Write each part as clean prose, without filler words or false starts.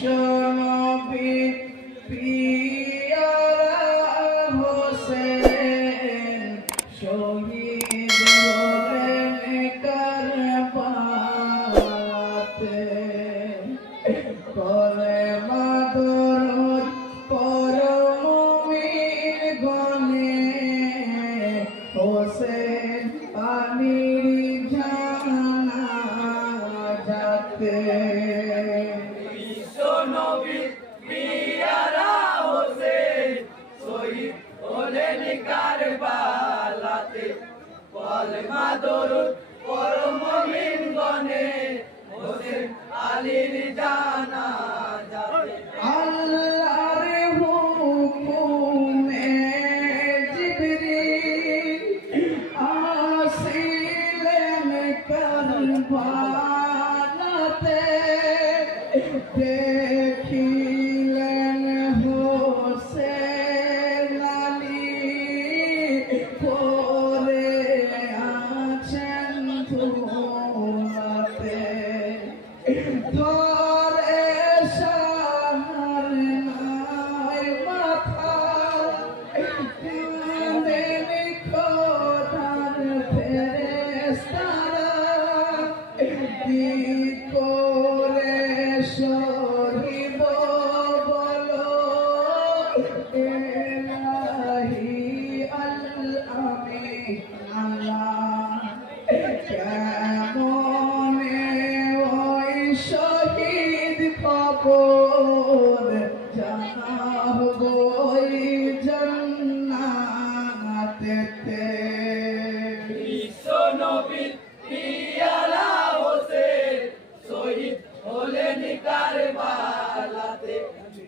নবী পিয়ারা হোসেন শহীদ হলেন কারবালাতে কলেমা দরুদ পড়ো মুমিন গণে হোসেন আলীর জানাজাতে কারবালাতে কলেমা দরুদ পড়ো মুমিন গণে হোসেন আলীর জানাজাতে আল্লাহর হুকুমে জিবরিল আসিলেন কারবালাতে দেখিলেন হোসেন আলী পড়ে আছেন ধুলাতে ধরে সাহার নাই মাথা কাঁদেন খোদার ফেরেশতারা কি করে সহিব বলো ইলাহি আল-আমিন আল্লাহ কেমনে ওই শহীদ খবর জানাবো জান্নাতেতে বিশ্ব নবীর পিয়ারা হোসেন শহীদ হলেন কারবালাতে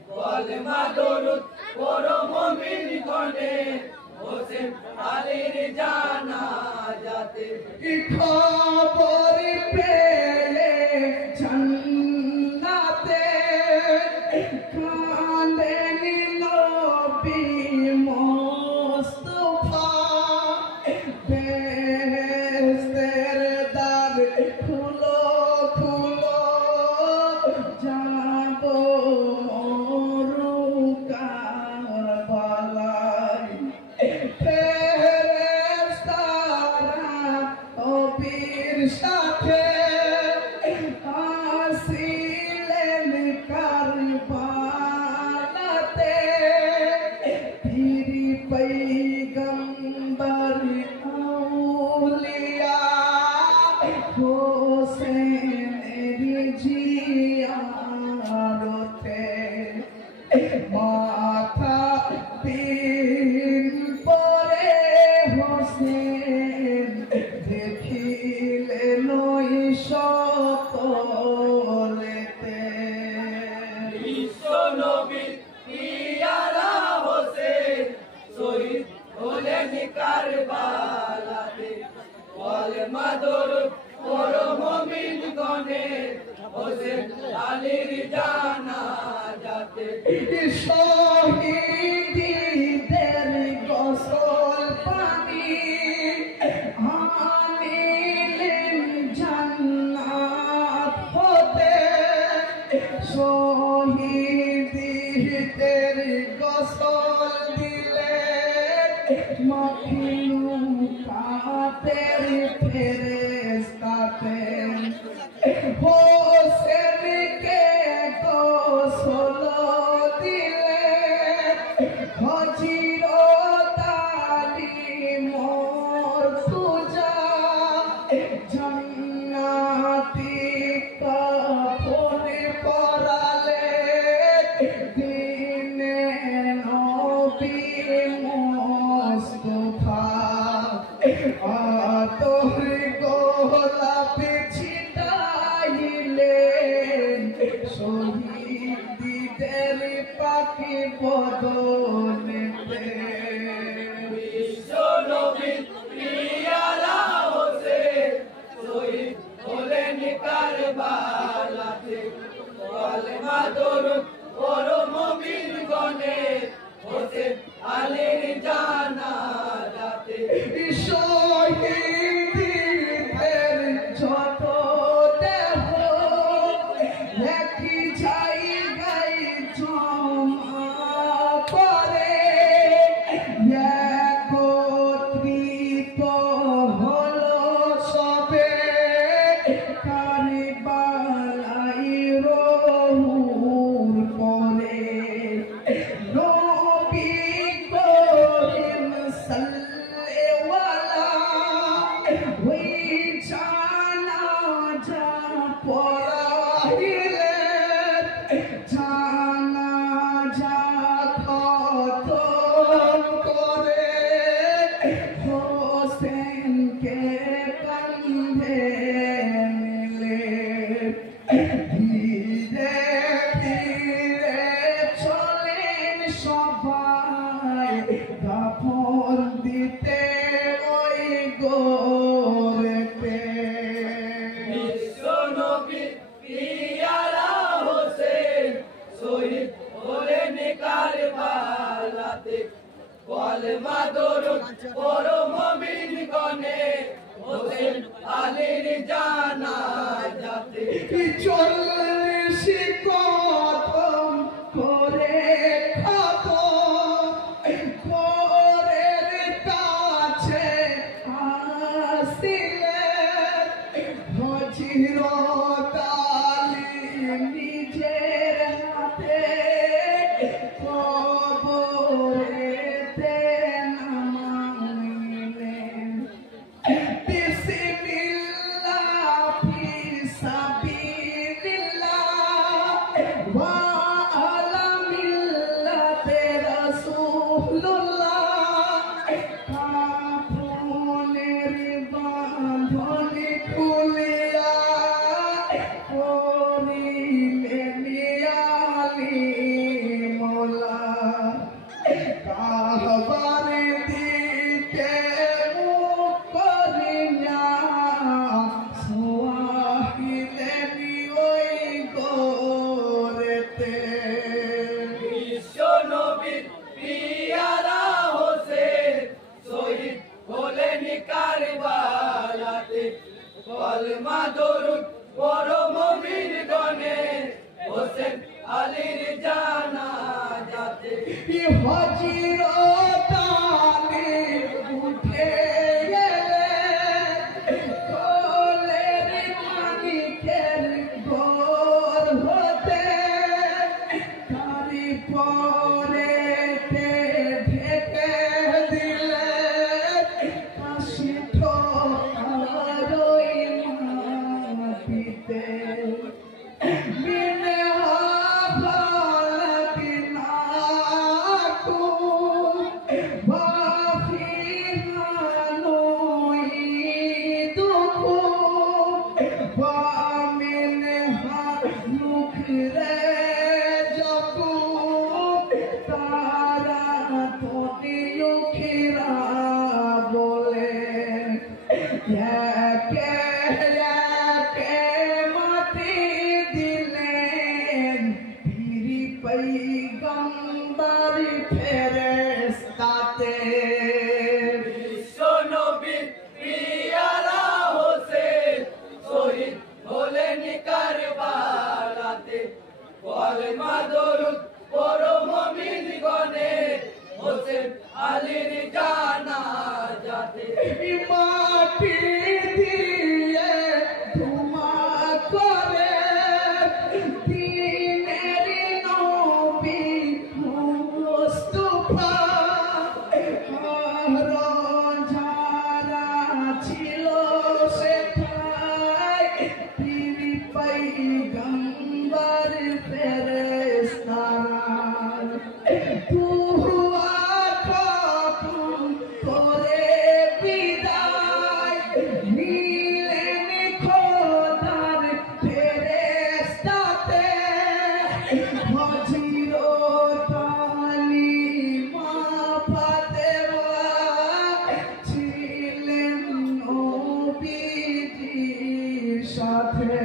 কলেমা দরুদ পড়ো মুমিন গণে হোসেন আলীর জানাজাতে খবর পেলে জান্নাতে কাঁদেন নবী মুস্তাফা বেহেশতের দ্বার খুলো খুলো যাব মরু কারবালায় ফেরেশতারা নবীর সাথে আসিলেন কারবালাতে পীর পয়গম্বর আউলিয়া হোসেনের জিয়ারতে মাথা দিন পরে হোসেন দেখিলেন সকলেতে বিশ্ব নবীর পিয়ারা হোসেন শহীদ হলেন কারবালাতে কলেমা দরুদ পড়ো মুমিন গণে হোসেন আলীর জানাজাতে শহীদদের গোসল পানি আনিলেন জান্নাত হতে শহীদদের গোসল দিলেন মাখলুকাতের ফেরেশতাতে হোসেনকে গোসল দিলেন হযরত আলী মুর্তজা জান্নাতি কাফনে পরালেন দিনে নবী মুস্তাফা আতর গোলাপ ছিটাইলেন শহীদদের পাখি বদনেতে বিশ্ব নবীর পিয়ারা হোসেন শহীদ হলেন কারবালাতে কলেমা দরুদ পড়ো মুমিন গণে হোসেন আলীর জানাজাতে শহীদদের যত দেহ একই জায়গা পরম মুমিন গণে হোসেন আলীর জানাজাতে চল্লিশ কদম করে ঘরের কাছে আসিলেন হযরত আলী নিজের হাতে কবরেতে নামাইলেন। বিসমিল্লাহ ফি সাবিলিল্লাহ ওয়া আলা মিল্লাতি রাসূলুল্লাহ কাফনের বাঁধন খুলিয়া করিলেন আলী মোলা কাবার দিকে মুখ করিয়া শোয়াইলেন ওই গোরেতে। বিশ্ব নবীর পিয়ারা হোসেন শহীদ হলেন কারবালাতে কলমা দরুদ পরম মুমিন গণে হোসেন আলীর জানাজাতে হযরত আলী উঠে গেলেন কোলের মানিকের ঘর হতে তারি পরেতে ঢেকে দিলেন কাশিঠ আরই মাটিতে। पैगंबर फेरेस्ताते বিশ্ব নবীর পিয়ারা হোসেন শহীদ হলেন কারবালাতে কলমা দরুদ পরম মুমিন গণে হোসেন আলীর জানাজাতে মাটি দিয়ে ধুমা করে দিনের নবী মুস্তাফা আর যারা ছিল সেথায় পীর পয়গম্বর ফেরেশতারা করে বিদায় নিলেন খোদার ফেরেশতাতে হযরত আলী মা ফাতেমা ছিলেন নবীজির সাথে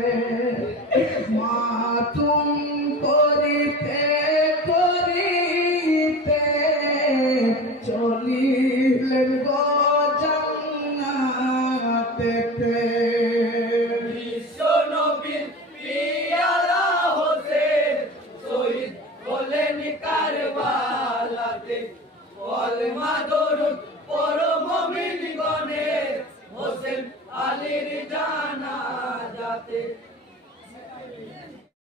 মাতুম করিতে করিতে চলিলেন গো জান্নাতেতে। বিশ্ব নবীর পিয়ারা হোসেন শহীদ হলেন কারবালাতে কলমা দরুদ পরম